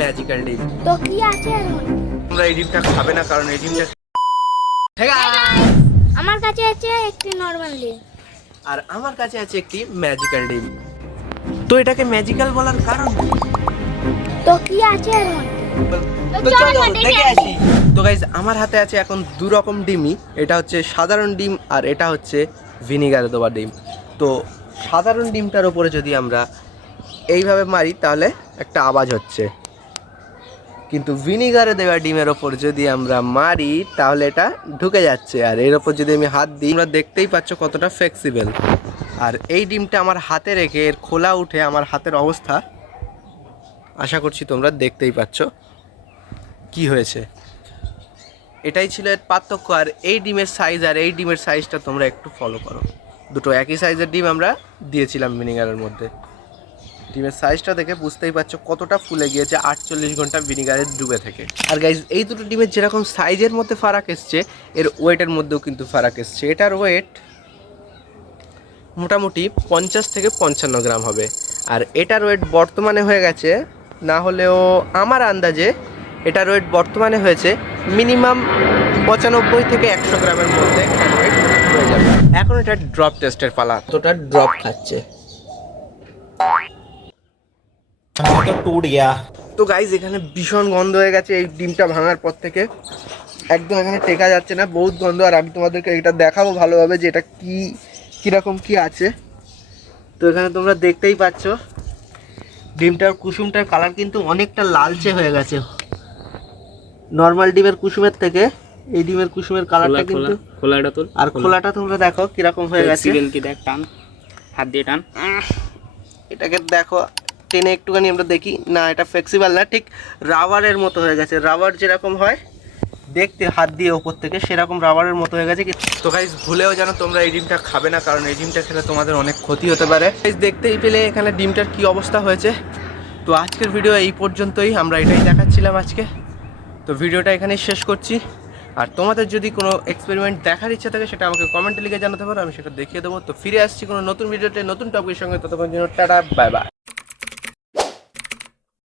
Magical ডিম। তো কি আছে এর মধ্যে? তোমরা এই ডিমটা খাবে না, কারণ এই ডিমটা আমার কাছে আছে একটি নরমাল ডিম আর আমার কাছে আছে একটি ম্যাজিক্যাল ডিম। তো এটাকে ম্যাজিক্যাল বলার কারণ কি? তো কি আছে এর মধ্যে? তো চলো দেখে আসি। তো গাইজ, আমার হাতে আছে এখন দু রকম ডিমই। এটা হচ্ছে সাধারণ ডিম আর এটা হচ্ছে ভিনিগারে দেওয়া ডিম। তো সাধারণ ডিমটার ওপরে যদি আমরা এইভাবে মারি তাহলে একটা আওয়াজ হচ্ছে, কিন্তু ভিনিগারে দেওয়া ডিমের ওপর যদি আমরা মারি তাহলে এটা ঢুকে যাচ্ছে। আর এর ওপর যদি আমি হাত দিই, তোমরা দেখতেই পাচ্ছ কতটা ফ্লেক্সিবল। আর এই ডিমটা আমার হাতে রেখে এর খোলা উঠে আমার হাতের অবস্থা আশা করছি তোমরা দেখতেই পাচ্ছ কি হয়েছে। এটাই ছিল এর পার্থক্য। আর এই ডিমের সাইজ আর এই ডিমের সাইজটা তোমরা একটু ফলো করো। দুটো একই সাইজের ডিম আমরা দিয়েছিলাম ভিনিগারের মধ্যে। ডিমের সাইজটা দেখে বুঝতেই পারছো কতটা ফুলে গিয়েছে 48 ঘন্টা ভিনিগারের ডুবে থেকে। আর গাইজ, এই দুটো ডিমের যেরকম সাইজের মধ্যে ফারাক এসছে, এর ওয়েটের মধ্যেও কিন্তু ফারাক এসছে। এটার ওয়েট মোটামুটি 50 থেকে 55 গ্রাম হবে। আর এটার ওয়েট বর্তমানে হয়ে গেছে, না হলেও আমার আন্দাজে এটার ওয়েট বর্তমানে হয়েছে মিনিমাম 95 থেকে 100 গ্রামের মধ্যে এটার ওয়েট হয়ে যাবে। এখন এটা ড্রপ টেস্টের পালা। তোটা ড্রপ খাচ্ছে। तो टूट गया। তো গাইজ, এখানে ভীষণ গন্ধ হয়ে গেছে এই ডিমটা ভাঙার পর থেকে। একদম এখানে টেকা যাচ্ছে না, বহুত গন্ধ। আর আমি তোমাদেরকে এটা দেখাবো ভালোভাবে যে এটা কীরকম কি আছে। তো এখানে তোমরা দেখতেই পাচ্ছ ডিমটার কুসুমটার কালার কিন্তু অনেকটা লালচে হয়ে গেছে। নর্মাল ডিমের কুসুমের থেকে এই ডিমের কুসুমের কালারটা কিন্তু খোলাটা তোল। আর খোলাটা তোমরা দেখো কিরকম হয়ে গেছে। সিগন্যাল কি দেখ, টান, হাত দিয়ে টান। এটাকে দেখো, টেনে একটুখানি আমরা দেখি না, এটা ফ্লেক্সিবল না, ঠিক রাবারের মতো হয়ে গেছে। রাবার যেরকম হয় দেখতে হাত দিয়ে ওপর থেকে, সেরকম রাবারের মতো হয়ে গেছে। তো গাইজ, ভুলেও যেন তোমরা এই ডিমটা খাবে না, কারণ এই ডিমটা খেলে তোমাদের অনেক ক্ষতি হতে পারে। গাইজ, দেখতেই পেলে এখানে ডিমটার কি অবস্থা হয়েছে। তো আজকের ভিডিও এই পর্যন্তই, আমরা এটাই দেখাচ্ছিলাম আজকে। তো ভিডিওটা এখানেই শেষ করছি। আর তোমাদের যদি কোনো এক্সপেরিমেন্ট দেখার ইচ্ছা থাকে সেটা আমাকে কমেন্টে লিখে জানাতে পারো, আমি সেটা দেখিয়ে দেবো। তো ফিরে আসছি কোনো নতুন ভিডিওতে নতুন টপিকের সঙ্গে। ততক্ষণ জন্য টাটা, বাই বাই।